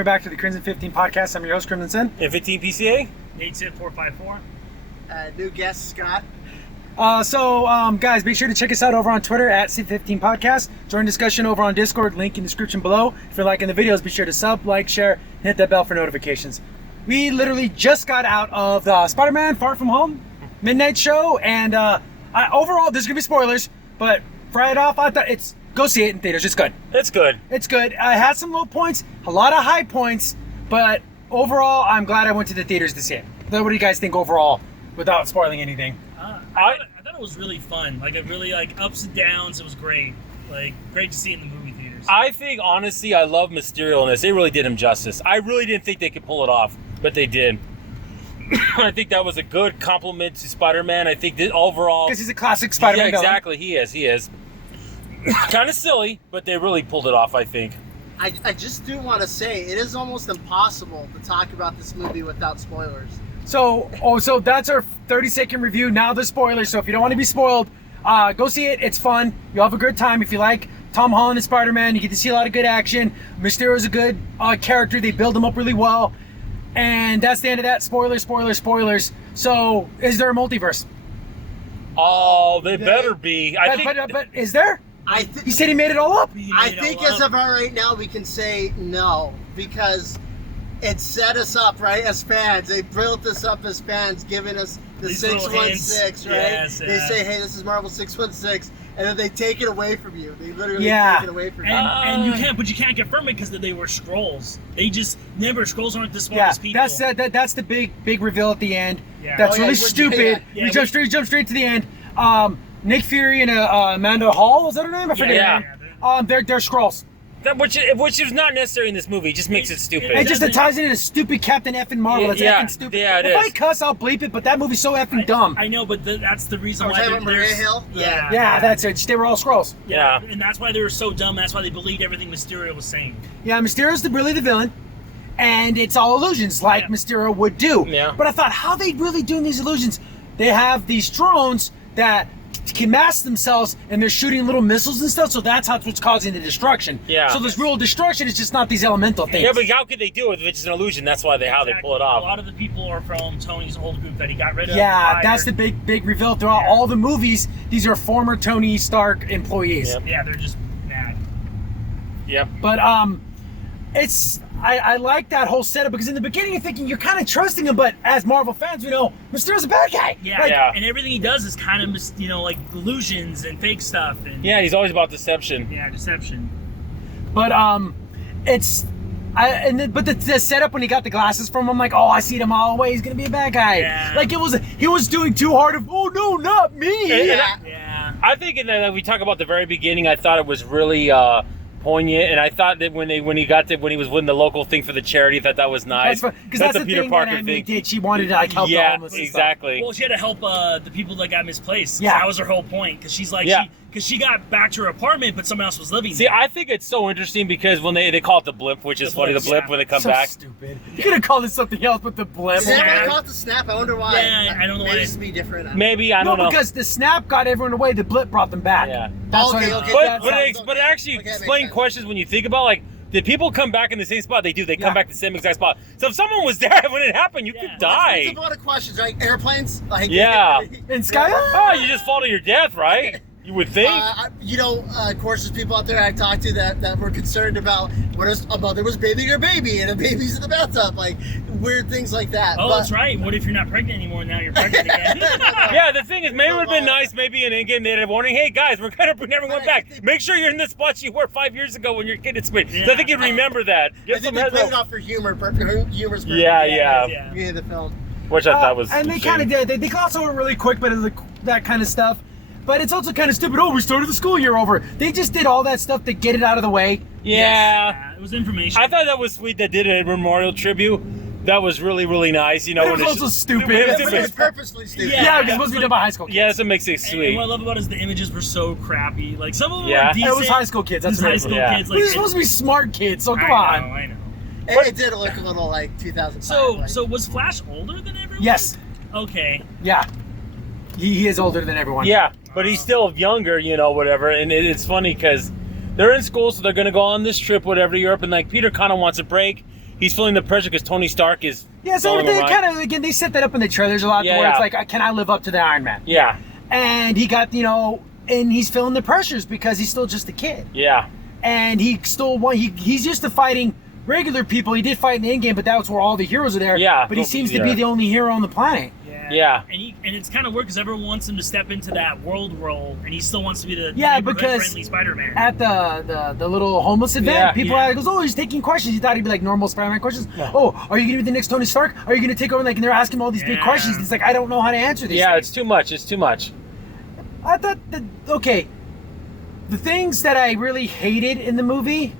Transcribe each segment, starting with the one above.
welcome back to the Crimson 15 podcast. I'm your host, Crimson Sin. And 15 PCA? Nate Sid 454. New guest, Scott. Guys, make sure to check us out over on Twitter at C15 Podcast. Join discussion over on Discord, link in the description below. If you're liking the videos, be sure to sub, like, share, and hit that bell for notifications. We literally just got out of the Spider-Man Far From Home midnight show, and overall, there's going to be spoilers, but right off, I thought go see it in theaters. It's good. It's good. It's good. I had some low points, a lot of high points, but overall, I'm glad I went to the theaters to see it. What do you guys think overall, without spoiling anything? I thought it was really fun. Like, it really, ups and downs. It was great. Like, great to see it in the movie theaters. I think, honestly, I love Mysterio in this. They really did him justice. I really didn't think they could pull it off, but they did. I think that was a good compliment to Spider-Man. I think that overall... Because he's a classic Spider-Man villain. Exactly. He is. Kind of silly, but they really pulled it off, I think. I just do want to say, it is almost impossible to talk about this movie without spoilers. So that's our 30-second review. Now the spoilers. So if you don't want to be spoiled, go see it. It's fun. You'll have a good time. If you like Tom Holland and Spider-Man, you get to see a lot of good action. Mysterio's a good character. They build him up really well. And that's the end of that. Spoilers. So is there a multiverse? Oh, they better be. But is there? He said he made it all up. I think as of right now, we can say no, because it set us up, right, as fans. They built us up as fans, giving us the These 616, right? Yes, they say, hey, this is Marvel 616, and then they take it away from you. They literally take it away from you. And you can't confirm it because they were Skrulls. Skrulls aren't the smartest people. That's the big reveal at the end. Yeah. That's really stupid. Yeah, we jump straight to the end. Nick Fury and Amanda Hall, was that her name? I forget. Yeah. They're Skrulls. Which is not necessary in this movie. It just makes it stupid. It just ties into stupid Captain effing Marvel. It's effing stupid. Yeah, if I cuss, I'll bleep it, but that movie's so effing dumb. I know, but that's the reason why. Talking about Maria Hill? Yeah, that's it. They were all Skrulls. Yeah. And that's why they were so dumb. That's why they believed everything Mysterio was saying. Yeah, Mysterio's really the villain. And it's all illusions, like Mysterio would do. Yeah. But I thought, how are they really doing these illusions? They have these drones that can mask themselves, and they're shooting little missiles and stuff, so that's what's causing the destruction. Yeah. So this real destruction is just not these elemental things. Yeah, but how could they do it if it's an illusion? That's why they pull it off. A lot of the people are from Tony's old group that he got rid of. Yeah, that's the big reveal throughout all the movies. These are former Tony Stark employees. Yep. Yeah, they're just mad. Yep. But I like that whole setup, because in the beginning you're thinking you're kind of trusting him, but as Marvel fans, we know Mysterio's a bad guy. Yeah, and everything he does is kind of like illusions and fake stuff. And Yeah, he's always about deception. Yeah, deception. But the setup when he got the glasses from him, I'm like, oh, I see him all the way. He's gonna be a bad guy. Yeah. Like he was doing too hard of, oh no, not me. Yeah. I think we talk about the very beginning, I thought it was really poignant, and I thought that when he was winning the local thing for the charity, I thought that was nice. Because that's a the Peter thing Parker that Amy thing. did. She wanted to help the homeless. Yeah, exactly. Well, she had to help the people that got misplaced. Yeah. That was her whole point, because she's like, Yeah. because she got back to her apartment, but someone else was living See, there. I think it's so interesting because when they call it the blimp, which is funny, the blimp when they come So back. stupid. You could have called it something else, but the blimp. Snap, I call it the snap. I wonder why. Yeah, I don't know why. Maybe it's be different. Maybe, I don't know. because the snap got everyone away. The blip brought them back. Yeah. That's Okay, what okay. But it actually Okay, that makes explain sense. questions when you think about, like, did people come back in the same spot? They do. They come back to the same exact spot. So if someone was there when it happened, you could It's die. a lot of questions, right? Airplanes? Like, Yeah. In Sky? Oh, you just fall to your death, right? You would think. Of course, there's people out there I talked to that were concerned about what if a mother was bathing her baby and a baby's in the bathtub, like weird things like that. Oh, that's right. What if you're not pregnant anymore and now you're pregnant again? Yeah, the thing is, maybe it would have been nice, maybe in Endgame they'd have warning, hey guys, we're gonna bring everyone back. Make sure you're in the spots you were 5 years ago when your kid is split. So I think you'd remember that. I think they played it off for humor's purpose. Yeah. Beginning of the film. Which I thought was And they insane. kind of did. They glossed over it really quick, but that kind of stuff. But it's also kind of stupid. Oh, we started the school year over. They just did all that stuff to get it out of the way. Yeah. It was information. I thought that was sweet. That did a memorial tribute. That was really, really nice. You know, It was when also stupid. It was purposely stupid. Yeah, it's supposed to be done by high school kids. Yeah, that's what makes it And sweet. what I love about it is the images were so crappy. Like, some of them Yeah. were decent. It was high school kids. That's It was high amazing. school Yeah. kids. But Like, they're supposed to be smart kids, so come I on. know. It did look a little like 2005. So was Flash older than everyone? Yes. Okay. Yeah. He is older than everyone. Yeah, but he's still younger, you know, whatever. And it's funny because they're in school, so they're going to go on this trip, whatever, to Europe. And, like, Peter kind of wants a break. he's feeling the pressure because Tony Stark is. Yeah, so going they around. kind of, again, they set that up in the trailers a lot, Yeah, where it's yeah. like, can I live up to the Iron Man? Yeah, And he got, and he's feeling the pressures because he's still just a kid. yeah, And he still he's used to fighting regular people. He did fight in the end game, but that's where all the heroes are there. Yeah, But he those seems are to be there. the only hero on the planet. Yeah. And it's kind of weird because everyone wants him to step into that world role, and he still wants to be the Yeah, neighborhood because friendly Spider-Man. At the little homeless event, Yeah. people Yeah. are goes, oh, he's taking questions. He thought he'd be like normal Spider-Man questions. Oh, are you gonna be the next Tony Stark? Are you gonna take over? Like, and they're asking him all these big Yeah. questions. He's like, I don't know how to answer these. Yeah, things. it's too much. It's too much. I thought that okay. The things that I really hated in the movie,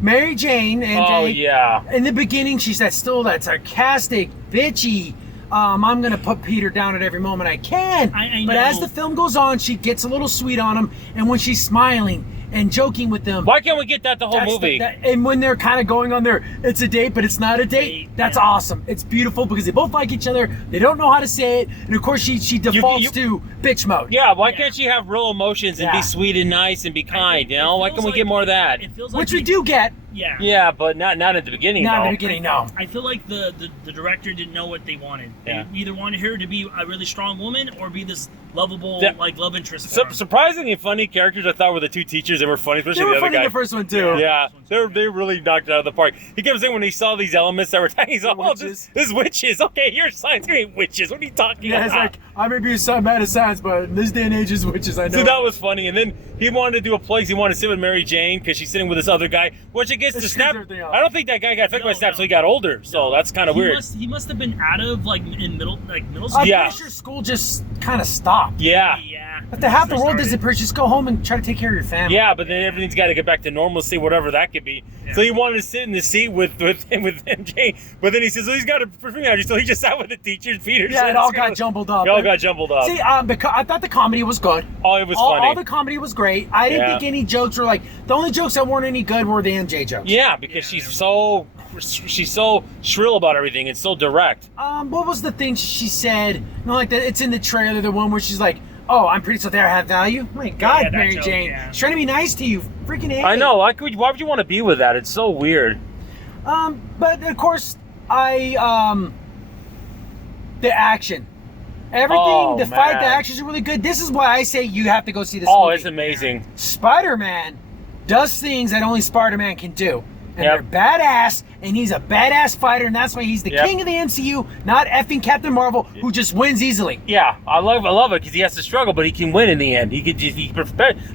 Mary Jane and Oh yeah. in the beginning, she's that sarcastic, bitchy. I'm gonna put Peter down at every moment I can. I but know. as the film goes on, she gets a little sweet on him, and when she's smiling and joking with them, Why can't we get that the whole that's movie? and when they're kind of going on their, it's a date, but it's not a date. That's Yeah. awesome. It's beautiful because they both like each other. They don't know how to say it, and of course she defaults to bitch mode. Yeah, why Yeah. can't she have real emotions and Yeah. be sweet and nice and be kind? You know, why feels can we like- get more of that? It feels like Which we do get. Yeah. Yeah, but not at the beginning. Not in though. the beginning, no. I feel like the director didn't know what they wanted. Yeah. They either wanted her to be a really strong woman or be this lovable Yeah. like love interest. For him. Surprisingly funny characters. I thought were the two teachers. They were funny, especially They were the other funny in guy. the first one too. Yeah, they really knocked it out of the park. He kept saying when he saw these elements that were attacking, he's like, "Oh, Witches. this witches. Okay, here's science. It ain't witches. What are you talking Yeah, it's about?" like, I may be mad at science, but in this day and age, it's witches, I know. So that was funny. And then he wanted to do a place. He wanted to sit with Mary Jane because she's sitting with this other guy, which I guess It the screws snap. everything up. I don't think that guy got affected by No, snap, no. so he got older. So that's kind of weird. He must have been out of like in middle school. I'm Yeah. pretty sure school just kind of stopped. Yeah. Yeah. But half the world Started. disappears. Just go home and try to take care of your family. Yeah, but then everything's got to get back to normalcy, whatever that could be. Yeah. So he wanted to sit in the seat with MJ, but then he says, "Well, he's got a perfume allergy," so he just sat with the teachers. Peter. Yeah, it all got jumbled up. It all got jumbled up. See, because I thought the comedy was good. Oh, it was all, funny. all the comedy was great. I didn't Yeah. think any jokes were like, the only jokes that weren't any good were the MJ jokes. Yeah, because she's so shrill about everything and so direct. What was the thing she said? Like that, it's in the trailer, the one where she's like, "Oh, I'm pretty so there I have value." My God, that Mary joke, Jane, yeah. she's trying to be nice to you. Freaking A. I know. Why would you want to be with that? It's so weird. But of course, the action, everything, Oh, the fight, the man. actions are really good. This is why I say you have to go see this Oh, movie. it's amazing. Spider-Man does things that only Spider-Man can do. And Yep. they're badass, and he's a badass fighter, and that's why he's the Yep. king of the MCU, not effing Captain Marvel, who just wins easily. Yeah, I love it because he has to struggle, but he can win in the end.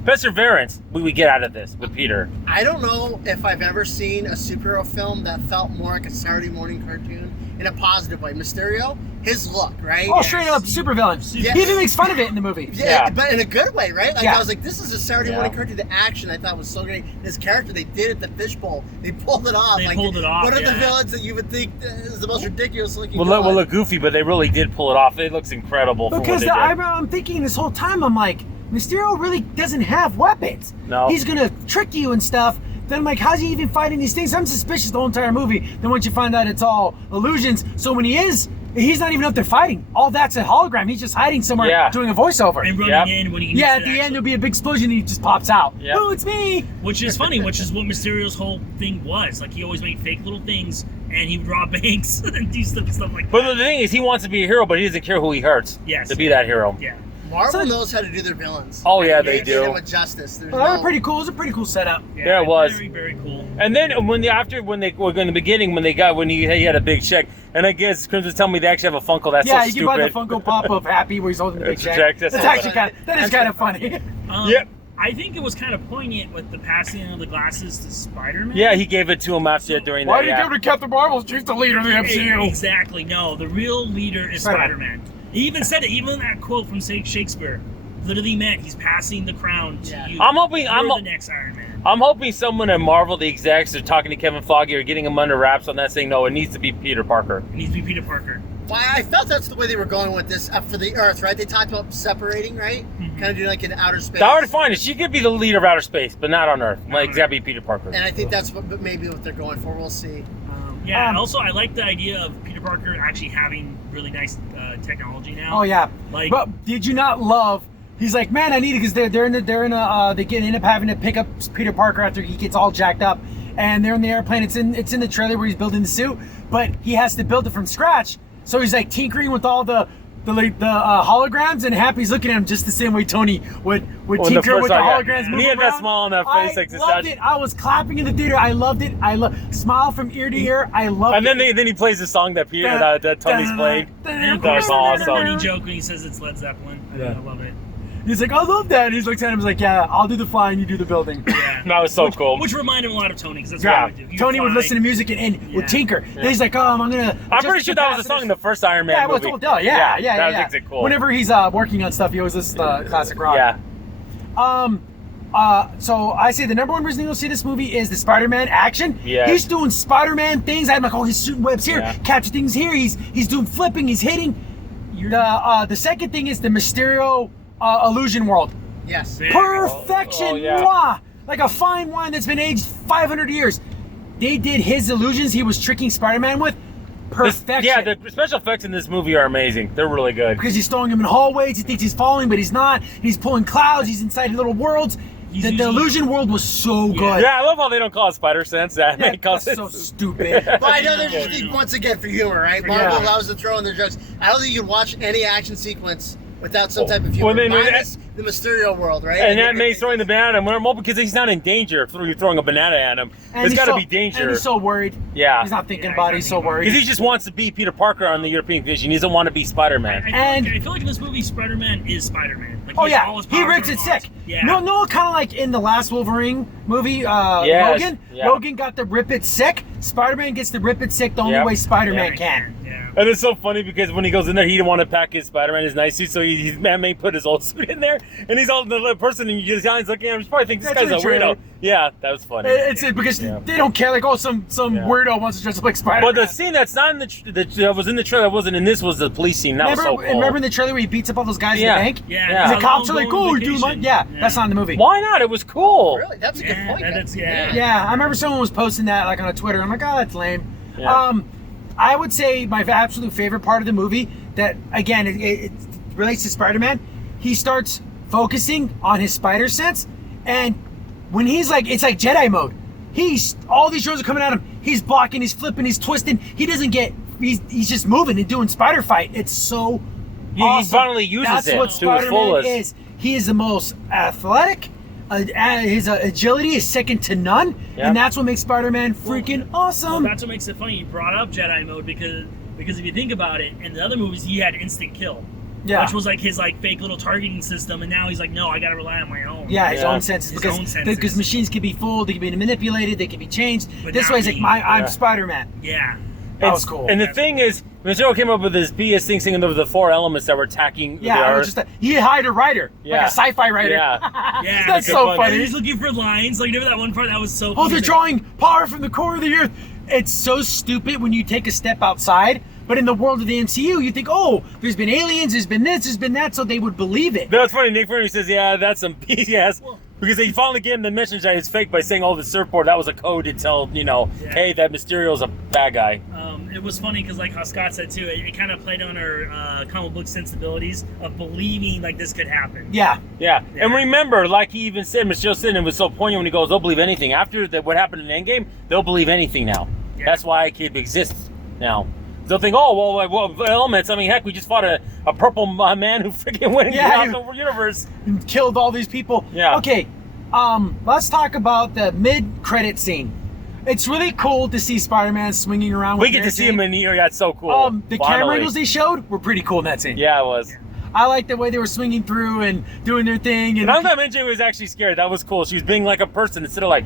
Perseverance. We get out of this with Peter. I don't know if I've ever seen a superhero film that felt more like a Saturday morning cartoon in a positive way. Mysterio, his look, right? Oh, straight up supervillain. Yeah. He even makes fun of it in the movie. Yeah, Yeah. but in a good way, right? Like Yeah. I was like, this is a Saturday Yeah. morning cartoon. The action I thought was so great. His character, they did it. The fishbowl, they pulled it off. They like, pulled it off, One of the yeah. villains that you would think is the most ridiculous looking. We'll villain. look goofy, but they really did pull it off. It looks incredible for Because what they did. I'm thinking this whole time, I'm like, Mysterio really doesn't have weapons. No. He's gonna trick you and stuff. Then I'm like, how's he even fighting these things? I'm suspicious the whole entire movie. Then once you find out it's all illusions, so when he's not even up there fighting. All that's a hologram. He's just hiding somewhere Yeah. doing a voiceover. And running Yep. in when he Yeah, needs at to the end actually- there'll be a big explosion and he just pops out. Yep. Oh, it's me. Which is funny, which is what Mysterio's whole thing was. Like he always made fake little things, and he would rob banks and do stuff like But that. the thing is, he wants to be a hero, but he doesn't care who he hurts Yes. to be that hero. Yeah. Marvel So- knows how to do their villains. Oh, yeah, And they did do. it with justice. There's Oh, that no- was pretty cool. It was a pretty cool setup. Yeah, it was. Very, very cool. And then when they in the beginning when he had a big check, and I guess Crimson telling me they actually have a Funko that's Yeah, so you stupid. can buy the Funko Pop of Happy where he's holding the big It's a check. check, That's that's actually funny. that is kind of funny. Yep. I think it was kind of poignant with the passing of the glasses to Spider-Man. Yeah, he gave it to him after during Why that. do you Yeah. give it to Captain Marvel? She's the leader of the MCU. Exactly. No, the real leader is Spider-Man. Spider-Man. He even said it. Even that quote from Shakespeare literally meant he's passing the crown to Yeah. you. I'm hoping- You're I'm- the next Iron Man. I'm hoping someone at Marvel, the execs, are talking to Kevin Feige or getting him under wraps on that, saying no, it needs to be Peter Parker. It needs to be Peter Parker. Well, I felt that's the way they were going with this for the Earth, right? They talked about separating, right? Mhm. Kind of doing like in outer space. That already fine. She could be the leader of outer space, but not on Earth. Like, it's gotta be Peter Parker. And I think that's what maybe what they're going for. We'll see. Yeah, and also I like the idea of Peter Parker actually having really nice technology now. Oh yeah. Like- but did you not love? He's like, man, I need it because they end up having to pick up Peter Parker after he gets all jacked up, and they're in the airplane. It's in the trailer where he's building the suit, but he has to build it from scratch. So he's like tinkering with all the holograms, and Happy's looking at him just the same way Tony would tinker with the holograms. He had that smile on that face, like I loved it. I was clapping in the theater. I loved it. Smile from ear to ear. I loved and it. And then he plays the song that Tony's played. And of That's course, awesome. the funny joke when he says it's Led Zeppelin. I love it. He's like, I love that. And he looks at him, he's like, yeah, I'll do the flying, you do the building. Yeah. That was so cool. Which reminded him a lot of Tony, because that's Yeah. what he would do. Tony would listen to music and would tinker. Then he's like, I'm pretty sure that was a song in the first Iron Man movie. Yeah. That makes it cool. Whenever he's working on stuff, he always listens to classic rock. Yeah. So I say the number one reason you'll see this movie is the Spider-Man action. Yeah. He's doing Spider-Man things. I'm like, oh, he's shooting webs here, Yeah. capture things here. He's doing flipping. He's hitting. The second thing is the Mysterio illusion world. Yes. Perfection. Oh, yeah. Mwah! Like a fine wine that's been aged 500 years. They did his illusions he was tricking Spider-Man with. Perfection. Yeah, the special effects in this movie are amazing. They're really good. Because he's throwing him in hallways. He thinks he's falling, but he's not. He's pulling clouds. He's inside little worlds. The illusion world was so good. Yeah, I love how they don't call it Spider Sense. Yeah, They call that's it so stupid. But I know they're just once again for humor, right? Marvel allows to throw in their jokes. I don't think you can watch any action sequence without some type of humor. Well, then- minus the Mysterio world, right? And that makes throwing the banana at him more because he's not in danger if you're throwing a banana at him. There's got to be danger. And he's so worried. Yeah. He's not thinking about it. He's so worried. Because he just wants to be Peter Parker on the European Vision. He doesn't want to be Spider-Man. I feel like in this movie, Spider-Man is Spider-Man. Like, Oh he has yeah, all his he powers rips are it unlocked. sick. Yeah. No, kind of like in the last Wolverine movie, Yes, Logan. yeah. Logan got the rip it sick. Spider-Man gets the rip it sick the only Yep. way Spider-Man Yeah, can. Yeah. And it's so funny because when he goes in there, he didn't want to pack his Spider-Man, his nice suit, so his man may put his old suit in there, and he's all the little person, and you just eyes looking at him. You probably think this That's guy's a really weirdo. true. Yeah, that was funny. It's because they don't care. Like, oh, some weirdo wants to dress up like Spider-Man. But the scene that's not in that was in the trailer, wasn't in this, was the police scene. That was so cool. Remember in the trailer where he beats up all those guys Yeah. in the bank? Yeah. Yeah. The cops are like, oh, you're doing my... Yeah, that's not in the movie. Why not? It was cool. Really? That's a good point. Yeah. Yeah, I remember someone was posting that like on Twitter. I'm like, oh, that's lame. Yeah. I would say my absolute favorite part of the movie that, again, it relates to Spider-Man. He starts focusing on his spider sense, and when he's like, it's like Jedi mode. All these drones are coming at him. He's blocking, he's flipping, he's twisting. He doesn't get, he's just moving and doing spider fight. It's so awesome. He finally uses That's it what to its Spider-Man fullest. is. He is the most athletic. His agility is second to none, Yep. and that's what makes Spider-Man freaking Well, awesome. that's what makes it funny. You brought up Jedi mode because if you think about it, in the other movies he had instant kill, which was like his like fake little targeting system, and now he's like, no, I got to rely on my own. Yeah, his Yeah. own senses. His Because own senses. because machines can be fooled, they can be manipulated, they can be changed. But This not way, it's like me. I'm Yeah. Spider-Man. Yeah. That was cool. And the thing is, Mysterio came up with this BS thing saying there were the 4 elements that were attacking the Yeah, it Earth. was just he hired a writer, Yeah. like a sci-fi writer. Yeah. Yeah. That's It's so funny. And funny. he's looking for lines. Like, remember that one part that was so Oh, funny? they're drawing power from the core of the earth. It's so stupid when you take a step outside. But in the world of the MCU, you think, oh, there's been aliens, there's been this, there's been that, so they would believe it. That's funny. Nick Fury says, yeah, that's some BS. Because they finally gave him the message that it's fake by saying, oh, the surfboard, that was a code to tell, hey, that Mysterio's a bad guy. It was funny because, like how Scott said too, it kind of played on our comic book sensibilities of believing like this could happen. Yeah. Yeah. And remember, like he even said, Mysterio said, and it was so poignant when he goes, they'll believe anything. After what happened in Endgame, they'll believe anything now. Yeah. That's why Kid exists now. They'll think, oh, well, elements. I mean, heck, we just fought a purple man who freaking went out the universe. And killed all these people. Yeah. Okay, let's talk about the mid-credit scene. It's really cool to see Spider-Man swinging around. We with get Mary to see Jane. him in here. That's so cool. The Finally. camera angles they showed were pretty cool in that scene. Yeah, it was. I like the way they were swinging through and doing their thing. And And I'm not mentioning was actually scared. That was cool. She was being like a person instead of like,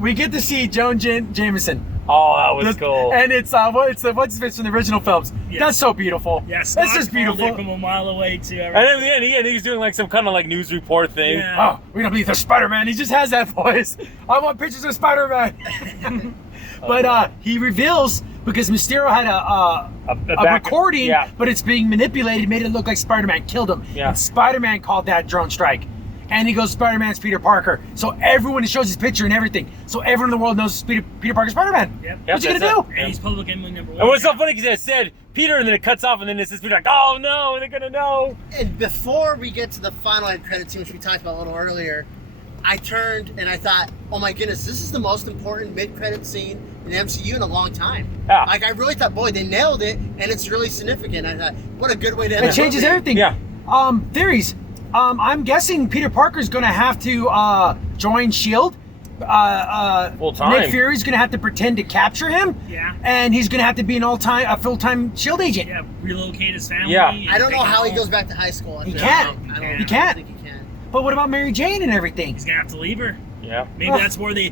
we get to see Joan Jameson. Oh, that was cool. And it's what's his face from the original films. Yes. That's so beautiful. Yeah, that's Scott just called it beautiful. from a mile away to And everything. then at the end, he was doing like some kind of like news report thing. Yeah. Oh, we don't believe the Spider-Man. He just has that voice. I want pictures of Spider-Man. But he reveals because Mysterio had a recording, but it's being manipulated, made it look like Spider-Man killed him. Yeah. And Spider-Man called that drone strike. And he goes, Spider-Man's Peter Parker. So everyone, it shows his picture and everything. So everyone in the world knows Peter Parker's Spider-Man. Yep. What you Yep, gonna that's do? And he's public enemy number 1. And what's so funny because it said Peter, and then it cuts off, and then it says Peter like, oh no, they're gonna know. And before we get to the final end credit scene, which we talked about a little earlier, I turned and I thought, oh my goodness, this is the most important mid-credit scene in the MCU in a long time. Yeah. Like, I really thought, boy, they nailed it, and it's really significant. I thought, what a good way to end It changes everything. Yeah. Theories. I'm guessing Peter Parker's going to have to join S.H.I.E.L.D. Full time. Nick Fury's going to have to pretend to capture him. Yeah. And he's going to have to be a full-time S.H.I.E.L.D. agent. Yeah, relocate his family. Yeah. and I don't know take how him he home. goes back to high school. He I can't. don't He can't. think he can. But what about Mary Jane and everything? He's gonna have to leave her. Yeah. Maybe Ugh. that's where they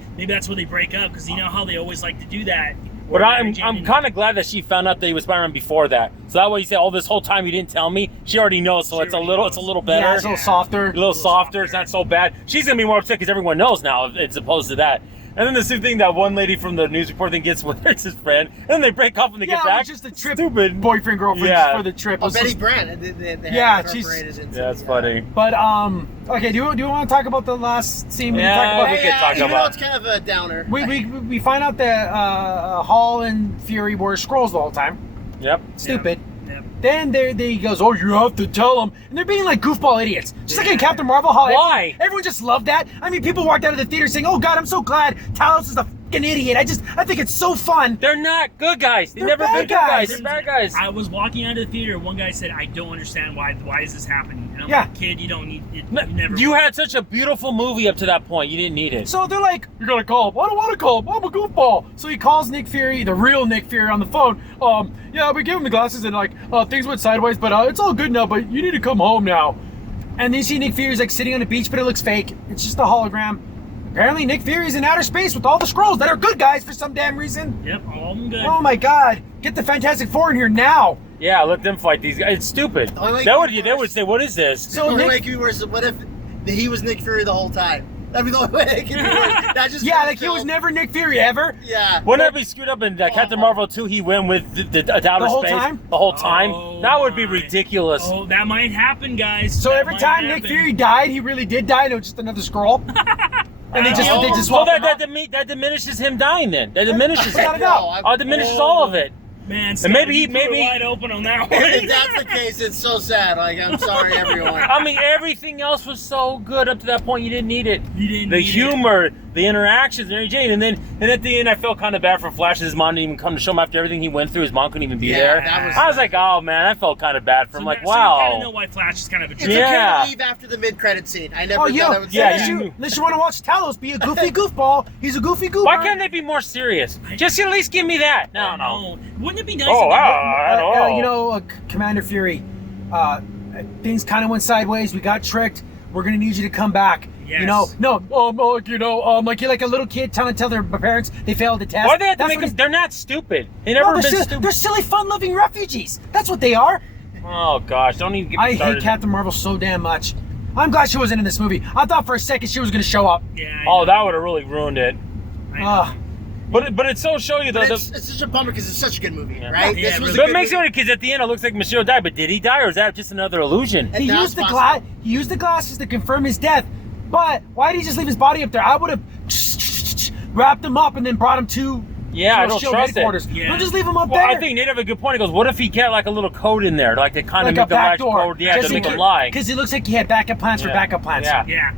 break up, because you know how they always like to do that. But Where I'm Mary Jane kind of glad that she found out that he was Spider-Man before that. So that way you say, "Oh, this whole time you didn't tell me." She already knows, so She it's a already little knows. better. Yeah, it's a little softer. A little softer. It's not so bad. She's gonna be more upset because everyone knows now, as opposed to that. And then the same thing that one lady from the news report thing gets with it's his friend, and then they break up when they Yeah, get back. it's just a trip. Stupid. Boyfriend, girlfriend Yeah. for the trip. Oh, It's Betty just- Brant. They had Yeah, incorporated into Yeah, it's the, funny. But okay, do you want to talk about the last scene? Yeah, talk about we could talk even though about- it's kind of a downer. we find out that Hall and Fury were Skrulls the whole time. Yep. Stupid. Yeah. Then he goes, oh, you have to tell them. And they're being like goofball idiots. Just like in Captain Marvel. How Why? Everyone just loved that. I mean, people walked out of the theater saying, oh, God, I'm so glad Talos is a fucking idiot. I think it's so fun. They're not good guys. They've They're never been bad good guys. guys. They're bad guys. I was walking out of the theater. One guy said, "I don't understand why is this happening." And I'm Yeah. like, "Kid, you don't need it. You never." You had such a beautiful movie up to that point. You didn't need it. So they're like, you're going to call him. I don't want to call him. I'm a goofball. So he calls Nick Fury, the real Nick Fury, on the phone. Yeah, we gave him the glasses and things went sideways, but it's all good now, but you need to come home now. And then you see Nick Fury's like sitting on the beach, but it looks fake. It's just a hologram. Apparently Nick Fury's in outer space with all the Skrulls that are good guys for some damn reason. Yep, all of them good. Oh my God. Get the Fantastic Four in here now. Yeah, let them fight these guys. It's stupid. Oh, like- They would say, "What is this?" So Or Nick, make it worse. What if he was Nick Fury the whole time? That'd be the only way it could be worse. That just yeah, like he was never Nick Fury ever. Yeah. Wouldn't that be screwed up in Captain Marvel 2? He went with the outer The whole space time? the whole time. Oh That would be my. ridiculous. Oh, that might happen, guys. So That every might time Nick happen. Fury died, he really did die. No, just another Skrull. And they just So swap him out. that diminishes him dying. Then that diminishes Without a it. doubt. Oh, it diminishes all of it. Man, And maybe you he- blew it maybe- wide open on that one. If that's the case, it's so sad. Like, I'm sorry, everyone. I mean, everything else was so good up to that point. You didn't need it. You didn't The need it. humor, the interactions, Mary Jane, and at the end, I felt kind of bad for Flash. His mom didn't even come to show him after everything he went through. His mom couldn't even be Yeah, there. that was- I was like, oh man, I felt kind of bad for him. So Like, now- So you kind of know wow. why Flash is kind of a It's jerk. Yeah. okay to leave after the mid-credit scene. I never Oh, thought yeah. I would say Yeah, unless, that. you, unless you want to watch Talos be a goofy goofball. He's a goofy goober. Why can't they be more serious? Just at least give me that. No. Wouldn't it be nice? Oh if wow, I don't know. You know, Commander Fury, things kind of went sideways. We got tricked. We're gonna need you to come back. Yes. You know, like you're like a little kid trying to tell their parents they failed the test. Why they have to That's make what them? They're not stupid. They No, never they're, been silly, stupid. they're silly, fun-loving refugees. That's what they are. Oh gosh, don't even get me I started. hate Captain Marvel so damn much. I'm glad she wasn't in this movie. I thought for a second she was gonna show up. Yeah. I Oh, know. that would have really ruined it. I know. Ugh. But it so show you though. But it's such a bummer because it's such a good movie, Yeah. right? Yeah, This was really. a But it good makes movie. it because at the end it looks like Mysterio died. But did he die, or is that just another illusion? And He now used it's the possible. He used the glasses to confirm his death. But why did he just leave his body up there? I would have wrapped him up and then brought him to Yeah, I don't S.H.I.E.L.D. trust it. headquarters. Yeah. Don't just leave him up Well, there. I think Nate have a good point. He goes, "What if he get like a little code in there, like they kind of like make a the back latch door. code, yeah, to make him lie." Because it looks like he had backup plans for Yeah. backup plans. Yeah. Yeah.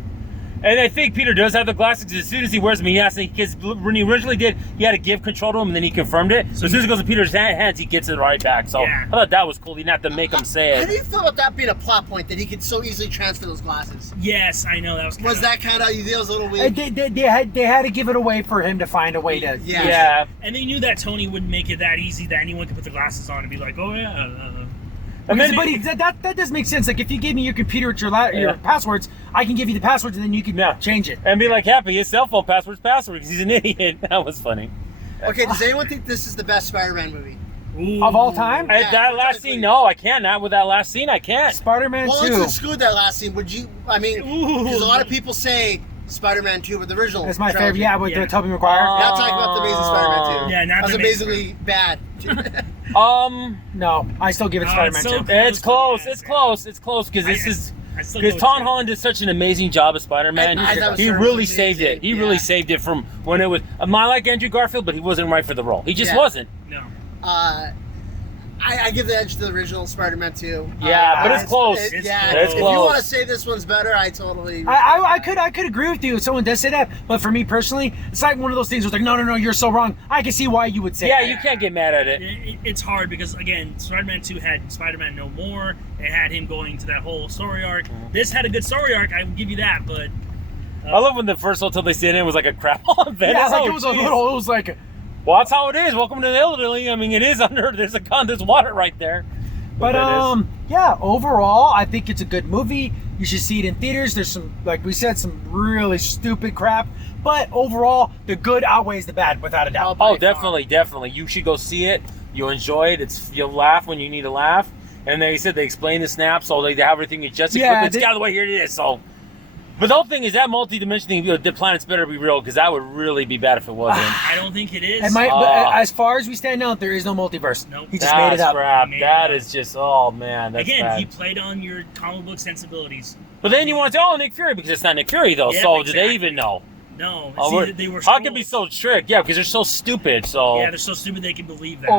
And I think Peter does have the glasses. As soon as he wears them, he has to. Because when he originally did, he had to give control to him, and then he confirmed it. So as soon as it goes to Peter's hands, he gets it right back. So Yeah. I thought that was cool. He didn't have to make him say How do it. you feel about that being a plot point that he could so easily transfer those glasses? Yes, I know that was. Was that kind of you feel it was a little And weird? they had to give it away for him to find a way to. Yeah. Yeah. And they knew that Tony wouldn't make it that easy that anyone could put the glasses on and be like, "Oh yeah." And then That does make sense. Like if you gave me your computer with your Yeah. passwords, I can give you the passwords and then you can Yeah. change it. and be like happy his cell phone password's password because he's an idiot. That was funny. Okay, does anyone think this is the best Spider-Man movie? Ooh. Of all time? At Yeah, that last exactly. scene, no, I can't. Not with that last scene, I can't. Spider-Man Well, 2. let's exclude that last scene. Would you? I mean, Ooh. because a lot of people say Spider-Man 2 with the original. That's my trilogy. favorite. Yeah, with Yeah. Tobey Maguire. Not talking about the Amazing Spider-Man 2. Yeah, not That was the Amazing amazingly bad. No, I still give it Spider-Man it's so 2. It's close. Yeah, It's close. It's close because this I- is. I still Because go with Tom you. Holland did such an amazing job as Spider-Man. I thought He Sarah really was saved it. amazing, He yeah. really saved it from when it was. I like Andrew Garfield, but he wasn't right for the role. He just Yeah. wasn't. No. I give the edge to the original Spider-Man 2. Yeah, but it's close. It's It's If close. you want to say this one's better, I totally. I could agree with you if someone does say that, but for me personally, it's like one of those things where it's like, no, you're so wrong. I can see why you would say Yeah, that. you can't get mad at it. It's hard because, again, Spider-Man 2 had Spider-Man No More. It had him going to that whole story arc. This had a good story arc, I would give you that, but... I love when the first hotel they stayed in was like a crap on Venice. Yeah, like Oh, it was a jeez. little. It was like. Well, that's how it is. Welcome to Italy. I mean, it is under. There's water right there. But Venice. yeah, overall, I think it's a good movie. You should see it in theaters. There's some, like we said, some really stupid crap. But overall, the good outweighs the bad, without a doubt. Oh, definitely. You should go see it. You'll enjoy it. You'll laugh when you need to laugh. And they said they explain the snap, so they have everything adjusted. Yeah, It's out of the way. Here it is. So, but the whole thing is that multi-dimension thing. The planets better be real, because that would really be bad if it wasn't. I don't think it is. But as far as we stand now, there is no multiverse. Nope. He just made it up. Crap. Made it That up. is just. Oh man. That's Again, bad. he played on your comic book sensibilities. But then you want to say, oh, Nick Fury, because it's not Nick Fury though. Yeah, so do exactly. they even know? No, Oh, see, they were. how can be so strict? Yeah, because they're so stupid. So Yeah, they're so stupid they can believe that.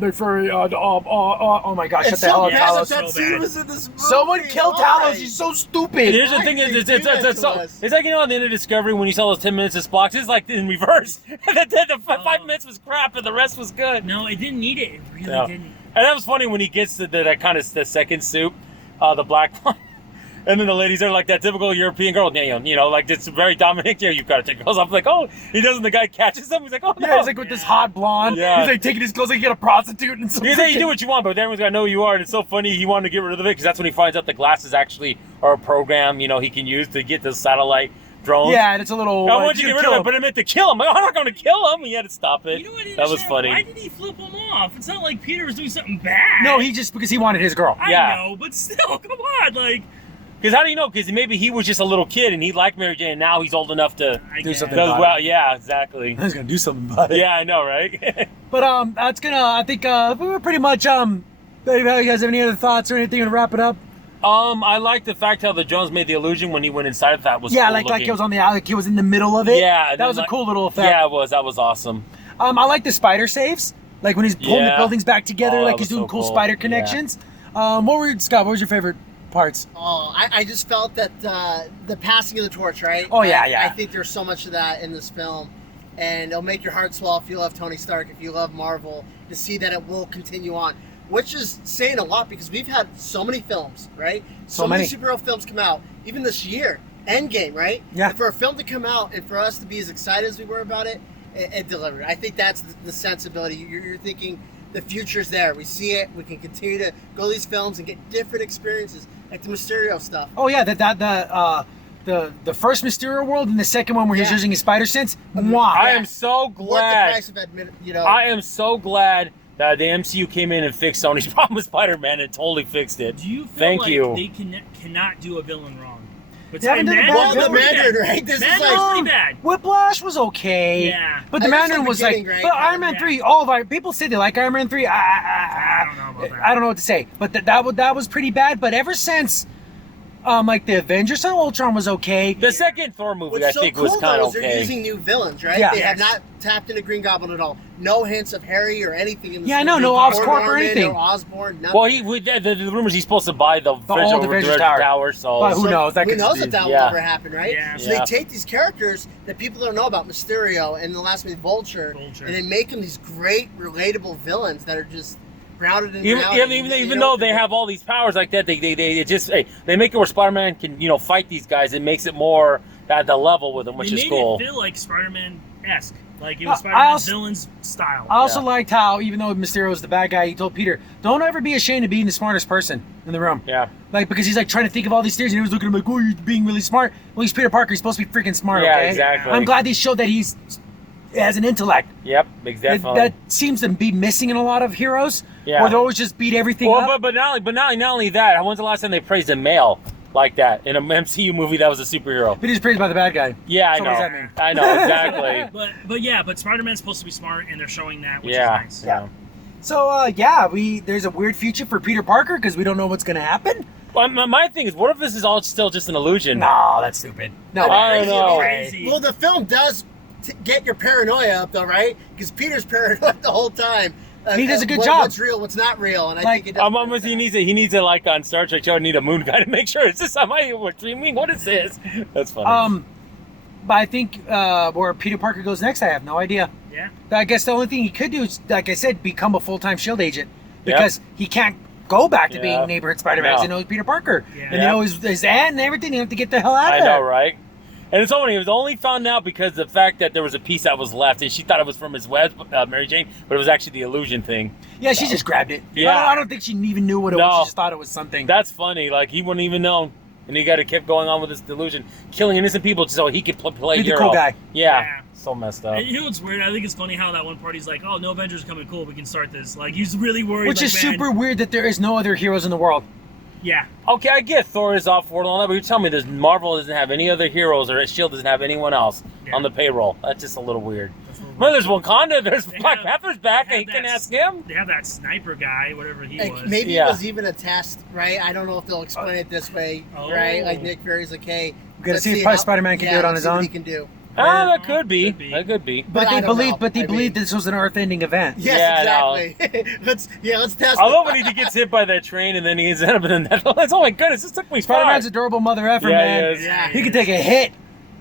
Nick Fury. Oh my gosh, shut It's the hell so up, bad Talos. that that so scene bad. was in this movie. Someone killed Why? Talos. He's so stupid. here's the Why thing: did is they do that to us? it's like, you know, on the end of Discovery when you saw those 10 minutes of Spock, it's like in reverse. And then the 5 minutes was crap, and the rest was good. No, it didn't need it. It really Yeah. didn't. And that was funny when he gets to that kind of the second soup, the black one. And then the ladies are like that typical European girl, you know, like it's very dominant. Yeah, you've got to take your clothes off. I'm like, oh, he doesn't. The guy catches him. He's like, oh no. Yeah, he's like with this hot blonde. Yeah. He's like taking his clothes like he get a prostitute and some. You say you do what you want, but everyone's got to know who you are. And it's so funny. He wanted to get rid of it because that's when he finds out the glasses actually are a program, you know, he can use to get the satellite drones. Yeah, and it's a little. I want you to get rid of it, but I meant to kill him. Like, I'm not going to kill him. He had to stop it. You know what I didn't That was understand? funny. Why did he flip him off? It's not like Peter was doing something bad. No, he just because he wanted his girl. I Yeah. know, but still, come on, like. Because how do you know? Because maybe he was just a little kid and he liked Mary Jane, and now he's old enough to I Do guess. something. does about well. Yeah, exactly. I was gonna do something about it. Yeah, I know, right? But that's gonna. I think we're pretty much. You guys have any other thoughts or anything to wrap it up? I like the fact how the drones made the illusion when he went inside of that was Yeah, cool like looking. he was on like he was in the middle of it. Yeah, and that then, was a like- cool little effect. Yeah, it was. That was awesome. I like the spider saves, like when he's pulling the Yeah. buildings back together, Oh, like that he's was doing so cool cool. spider Yeah. connections. Scott? What was your favorite parts? Oh, I just felt that the passing of the torch, right? Oh, yeah, yeah. I think there's so much of that in this film, and it'll make your heart swell if you love Tony Stark, if you love Marvel, to see that it will continue on, which is saying a lot because we've had so many films, right? So many. superhero films come out, even this year. Endgame, right? Yeah. And for a film to come out and for us to be as excited as we were about it, it delivered. I think that's the sensibility. You're thinking the future's there. We see it. We can continue to go to these films and get different experiences, like the Mysterio stuff. Oh yeah, the first Mysterio world and the second one where he's Yeah. using his spider sense. Mwah. I am so Worth the glad. price of I am so glad that the MCU came in and fixed Sony's problem with Spider-Man and totally fixed it. Do you feel Thank like you. they cannot do a villain wrong? But They haven't done a bad Well, the villain. Mandarin, right? This is Mandarin's like pretty bad. Whiplash was okay. Yeah. But the I just Mandarin said was like, beginning, right? but Iron Man Yeah. 3, all of our people say they like Iron Man 3. I don't know about that. I don't know what to say. But that was pretty bad. But ever since, like the Avengers on Ultron was okay. The second Thor movie, What's I so think, cool was kind though of is they're okay. using new villains, right? Yeah. They have Yes. not tapped into Green Goblin at all. No hints of Harry or anything in this Yeah, no, movie. no Oscorp or Norman anything. Or Osborn, nothing. Well, the rumors he's supposed to buy the old Avengers Tower. so But who knows? That Who could knows just if be- that yeah. will ever happen, right? Yeah. So Yeah. they take these characters that people don't know about, Mysterio and the last movie Vulture, Vulture. and they make them these great, relatable villains that are just grounded in even, reality. even though they have all these powers like that, they just they make it where Spider-Man can fight these guys. It makes it more at the level with them, which They is made cool. it feel like Spider-Man-esque. Like it was I Spider-Man also- villain's style. I also Yeah. liked how, even though Mysterio was the bad guy, he told Peter, "Don't ever be ashamed of being the smartest person in the room." Yeah, Like because he's like trying to think of all these theories, and he was looking at him like, "Oh, you're being really smart." Well, he's Peter Parker. He's supposed to be freaking smart. yeah, okay? exactly. I'm glad they showed that he has an intellect. Yep, That, definitely. that seems to be missing in a lot of heroes. Yeah. Where they always just beat everything Well, up. but not only that. When's the last time they praised a male like that in an MCU movie that was a superhero? But he's praised by the bad guy. Yeah, I So know. what does that mean? I know exactly. But Spider-Man's supposed to be smart, and they're showing that, which Yeah, is nice. yeah. So there's a weird future for Peter Parker because we don't know what's gonna happen. Well, my thing is, what if this is all still just an illusion? No, that's stupid. No, I don't Crazy, know. Crazy. Well, the film does get your paranoia up, though, right? Because Peter's paranoid the whole time He does a good what- job. What's real, what's not real, and I Like, think it does. He needs a like on Star Trek show. Need a moon guy to make sure. Is this am I dreaming? What is this? That's funny. But I think where Peter Parker goes next, I have no idea. Yeah. I guess the only thing he could do is, like I said, become a full-time SHIELD agent because he can't go back to Yeah. being neighborhood Spider-Man. No. They know it's Peter Parker, Yeah. and they know his aunt and everything. They have to get the hell out of I there. know, right? And it's only it was only found out because of the fact that there was a piece that was left, and she thought it was from his web, Mary Jane, but it was actually the illusion thing. Yeah, she just grabbed it. Yeah. I don't think she even knew what it was. No. She just thought it was something. That's funny. Like he wouldn't even know, and he got to keep going on with this delusion, killing innocent people so he could play Be the hero. cool guy. Yeah, so messed up. And you know what's weird? I think it's funny how that one party's like, "Oh, no Avengers coming, cool. We can start this." Like he's really worried. Which like, is man, super weird that there is no other heroes in the world. Yeah. Okay, I get Thor is off world and all that, but you're telling me this Marvel doesn't have any other heroes, or Shield doesn't have anyone else Yeah. on the payroll. That's just a little weird. That's a little Well, there's Wakanda, there's They Black have- Panther's back, they and you have can that ask him. They have that sniper guy, whatever he Like, was. maybe Yeah. it was even a test, right? I don't know if they'll explain it this way, Oh. right? Like Nick Fury's like, hey, We gotta let's see if how- probably Spider-Man can do it on let's his see what own. He can do. Ah, that could be. Could be. That could be. But I they don't believe, know. but they I believe mean- this was an Earth-ending event. Yes, Yeah, I exactly. let's test. I it. love when he gets hit by that train and then he ends up in the Netherlands. Oh my goodness, this took me Spider-Man's a far. durable mother effer, Yeah, man. he is. Yeah, He could take a hit.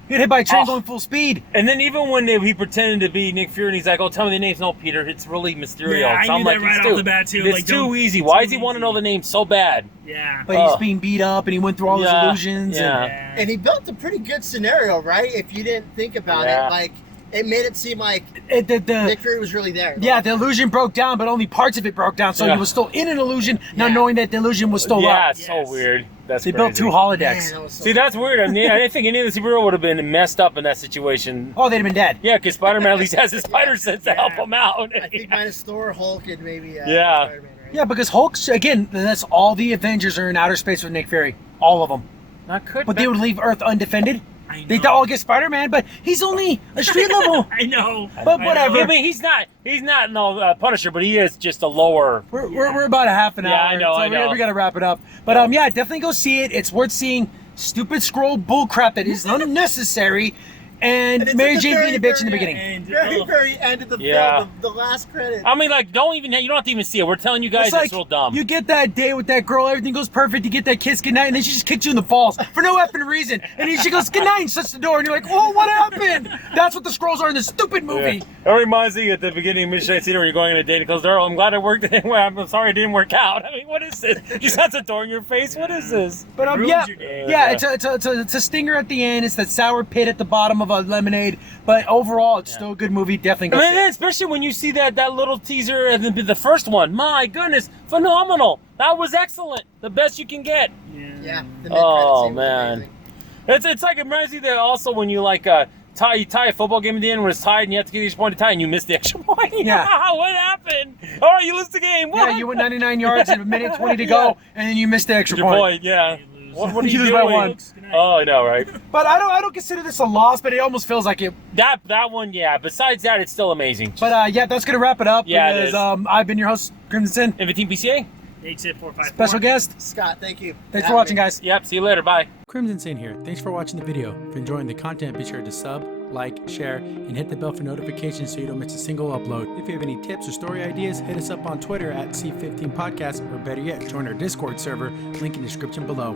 He get hit by a train going full speed. And then even when he pretended to be Nick Fury, and he's like, "Oh, tell me the names." No, Peter, it's really Mysterio. Yeah, I So I'm knew like, that right it's off too- the bat, too. It's Like, too don't- easy. it's Why too does he want to easy. know the name so bad? Yeah. But he's Oh. being beat up, and he went through all Yeah. those illusions. Yeah. Yeah. And he built a pretty good scenario, right? If you didn't think about Yeah. it, like it made it seem like And the Nick Fury was really there. yeah, the illusion broke down, but only parts of it broke down. So Yeah. he was still in an illusion, not Yeah. knowing that the illusion was still Yeah, up. it's so Yes. weird. That's They crazy. built two Man, holodecks. that was so See, that's weird. I mean, I didn't think any of the superhero would have been messed up in that situation. Oh, they'd have been dead. Yeah, because Spider-Man at least has his spider sense to help him out. I think minus Thor, Hulk, and maybe Yeah. Spider-Man, right? Yeah, because Hulk, again, that's all the Avengers are in outer space with Nick Fury. All of them. Not could. But they would leave Earth undefended. I know. They all get Spider-Man, but he's only a street level. I know. But I whatever. know. I mean, he's not no Punisher, but he is just a lower. We're about a half an Yeah, hour. I know, so I know. We got to wrap it up. But yeah, definitely go see it. It's worth seeing. Stupid scroll bullcrap that is unnecessary, and it's Mary at the Jane being a very, bitch in the very beginning. And, Very, oh, very end of the Yeah. film, the last credit. I mean, like, you don't have to even see it. We're telling you guys It's like it's real dumb. you get that date with that girl, everything goes perfect. You get that kiss goodnight, and then she just kicks you in the balls for no effing reason. And then she goes goodnight and shuts the door, and you're like, oh, what happened? That's what the scrolls are in this stupid movie. Yeah. It reminds me at the beginning of Midnight Theater when you're going on a date and goes, Daryl, I'm glad it worked. Well, I'm sorry it didn't work out. I mean, what is this? Just has a door in your face. What is this? But Ruins yeah, your day. yeah, it's a stinger at the end. It's that sour pit at the bottom of a lemonade. But overall, it's still a good movie. Definitely go I see mean, it. especially when you see that little teaser and the first one. My goodness, phenomenal. That was excellent. The best you can get. Yeah. The mid-credit Oh, scene was man. amazing. It's like it reminds me that also when you like you tie a football game at the end when it's tied and you have to get each point to tie and you miss the extra point. Yeah. What happened? All right, you lose the game. What? Yeah, you went 99 yards and a minute 20 to go, and then you missed the extra Your point. point, yeah. You lose. What are you You lose doing? by one. Oh, I know, right? But I don't consider this a loss, but it almost feels like it. That one, yeah. Besides that, it's still amazing. But yeah, that's gonna wrap it up. Yeah, it because, is. I've been your host, Crimson Sin. Inviting PCA? 86454. Special guest. Scott, thank you. Thanks for watching, guys. Yep. See you later. Bye. Crimson Sin here. Thanks for watching the video. If you're enjoying the content, be sure to sub, like, share, and hit the bell for notifications so you don't miss a single upload. If you have any tips or story ideas, hit us up on Twitter at C15 Podcast, or better yet, join our Discord server, link in the description below.